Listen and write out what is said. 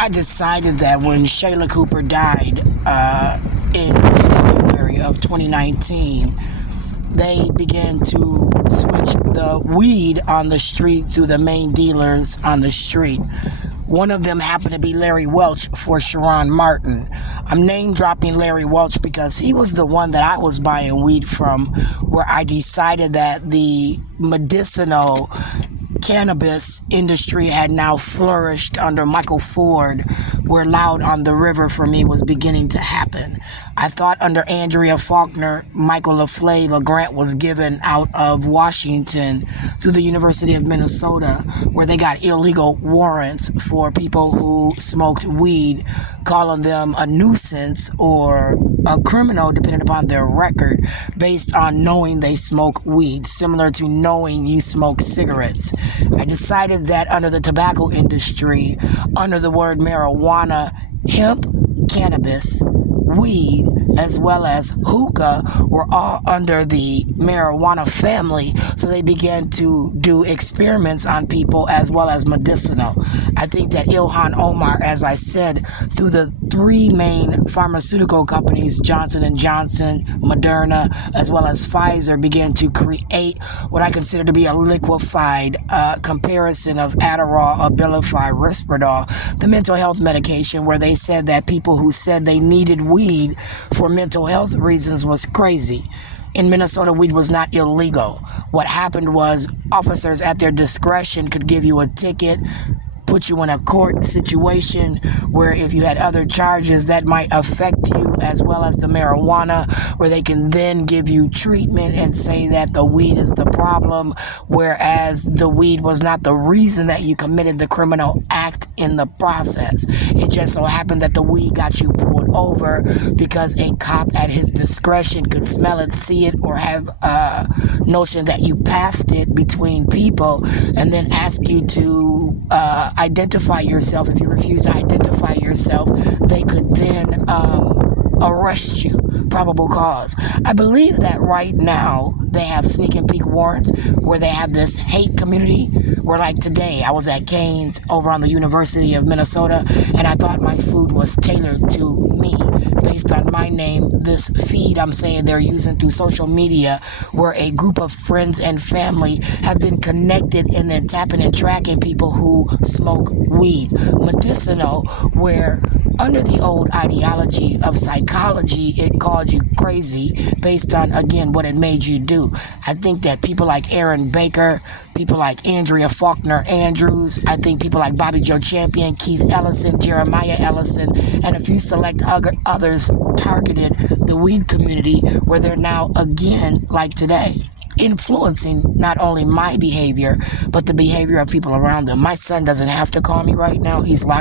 I decided that when Shayla Cooper died in February of 2019, they began to switch the weed on the street to the main dealers on the street. One of them happened to be Larry Welch for Sharon Martin. I'm name dropping Larry Welch because he was the one that I was buying weed from, where I decided that the medicinal cannabis industry had now flourished under Michael Ford, where Loud on the River for me was beginning to happen. I thought under Andrea Faulkner, Michael LaFlave, a grant was given out of Washington through the University of Minnesota, where they got illegal warrants for people who smoked weed, calling them a nuisance or a criminal depending upon their record, based on knowing they smoke weed, similar to knowing you smoke cigarettes. I decided that under the tobacco industry, under the word marijuana, hemp, cannabis, weed, as well as hookah were all under the marijuana family, so they began to do experiments on people as well as medicinal. I think that Ilhan Omar, as I said, through the three main pharmaceutical companies, Johnson & Johnson, Moderna, as well as Pfizer, began to create what I consider to be a liquefied comparison of Adderall, Abilify, Risperdal, the mental health medication, where they said that people who said they needed weed for mental health reasons was crazy. In Minnesota, weed was not illegal. What happened was officers at their discretion could give you a ticket, put you in a court situation where if you had other charges that might affect you, as well as the marijuana, where they can then give you treatment and say that the weed is the problem, whereas the weed was not the reason that you committed the criminal act in the process. It just so happened that the weed got you pulled over because a cop at his discretion could smell it, see it, or have a notion that you passed it between people, and then ask you to identify yourself. If you refuse to identify yourself, they could then arrest you. Probable cause. I believe that right now they have sneak and peek warrants where they have this hate community, where like today I was at Cane's over on the University of Minnesota, and I thought my food was tailored to me based on my name. This feed I'm saying they're using through social media, where a group of friends and family have been connected and then tapping and tracking people who smoke weed, medicinal, where under the old ideology of psychology, it called you crazy based on, again, what it made you do. I think that people like Aaron Baker, people like Andrea Faulkner Andrews, I think people like Bobby Joe Champion, Keith Ellison, Jeremiah Ellison, and a few select others targeted the weed community, where they're now, again, like today, influencing not only my behavior, but the behavior of people around them. My son doesn't have to call me right now. He's locked